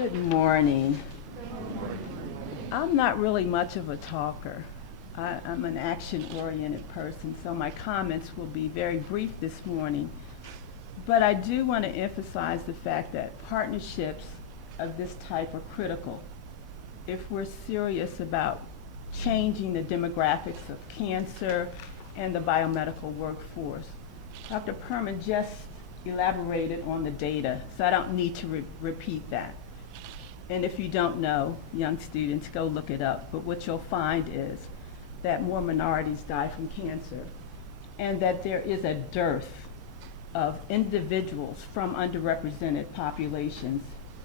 Good morning. I'm not really much of a talker. I'm an action-oriented person, so my comments will be very brief this morning. But I do want to emphasize the fact that partnerships of this type are critical if we're serious about changing the demographics of cancer and the biomedical workforce. Dr. Perman just elaborated on the data, so I don't need to repeat that. And if you don't know, young students, go look it up. But what you'll find is that more minorities die from cancer, and that there is a dearth of individuals from underrepresented populations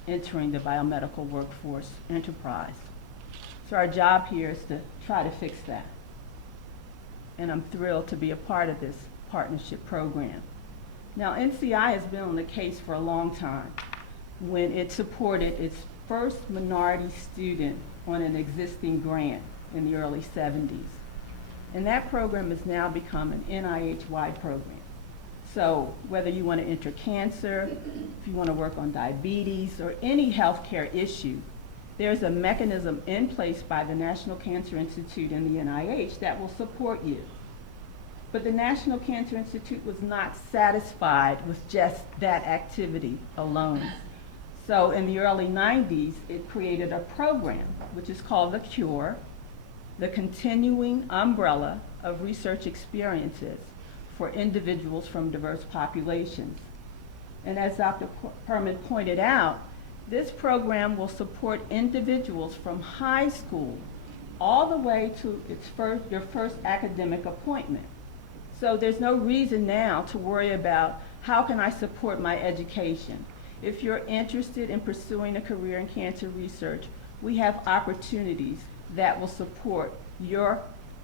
entering the biomedical workforce enterprise. So our job here is to try to fix that. And I'm thrilled to be a part of this partnership program. Now, NCI has been on the case for a long time when it supported its first minority student on an existing grant in the early 70s. And that program has now become an NIH-wide program. So whether you want to enter cancer, if you want to work on diabetes, or any healthcare issue, there's a mechanism in place by the National Cancer Institute and the NIH that will support you. But the National Cancer Institute was not satisfied with just that activity alone. So in the early 90s, it created a program, which is called the CURE, the Continuing Umbrella of Research Experiences for Individuals from Diverse Populations. And as Dr. Perman pointed out, this program will support individuals from high school all the way to your first academic appointment. So there's no reason now to worry about how can I support my education. If you're interested in pursuing a career in cancer research, we have opportunities that will support your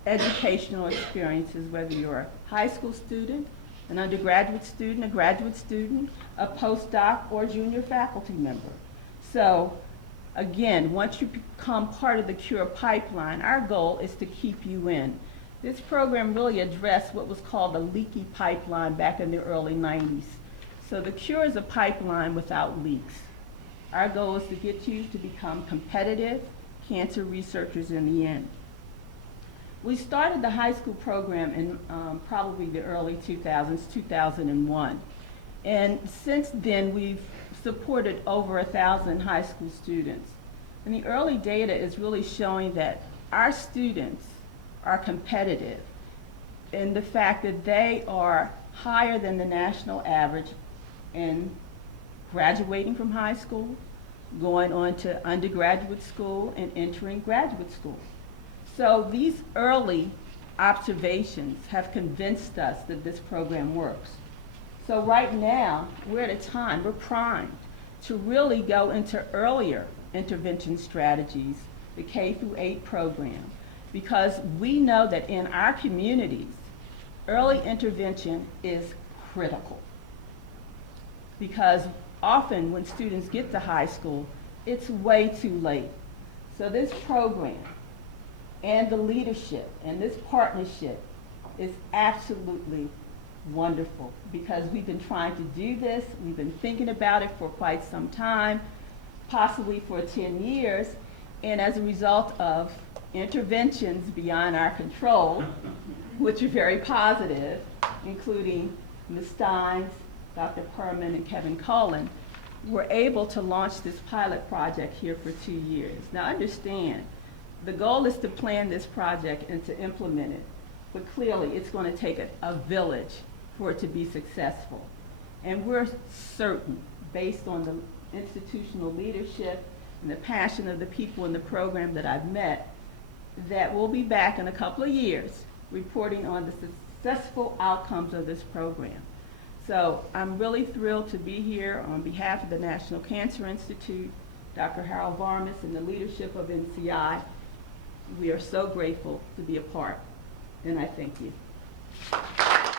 educational experiences, whether you're a high school student, an undergraduate student, a graduate student, a postdoc, or junior faculty member. So again, once you become part of the CURE pipeline, our goal is to keep you in. This program really addressed what was called a leaky pipeline back in the early 90s. So the CURE is a pipeline without leaks. Our goal is to get you to become competitive cancer researchers in the end. We started the high school program in probably the early 2000s, 2001. And since then, we've supported over 1,000 high school students. And the early data is really showing that our students are competitive in the fact that they are higher than the national average in graduating from high school, going on to undergraduate school, and entering graduate school. So these early observations have convinced us that this program works. So right now, we're at a time, we're primed to really go into earlier intervention strategies, the K through 8 program, because we know that in our communities, early intervention is critical. Because often when students get to high school, it's way too late. So this program and the leadership and this partnership is absolutely wonderful, because we've been trying to do this, we've been thinking about it for quite some time, possibly for 10 years, and as a result of interventions beyond our control, which are very positive, including Ms. Steins, Dr. Perman, and Kevin Cullen, we're able to launch this pilot project here for 2 years. Now understand, the goal is to plan this project and to implement it, but clearly it's going to take a village for it to be successful. And we're certain, based on the institutional leadership and the passion of the people in the program that I've met, that we'll be back in a couple of years reporting on the successful outcomes of this program. So I'm really thrilled to be here on behalf of the National Cancer Institute, Dr. Harold Varmus, and the leadership of NCI. We are so grateful to be a part, and I thank you.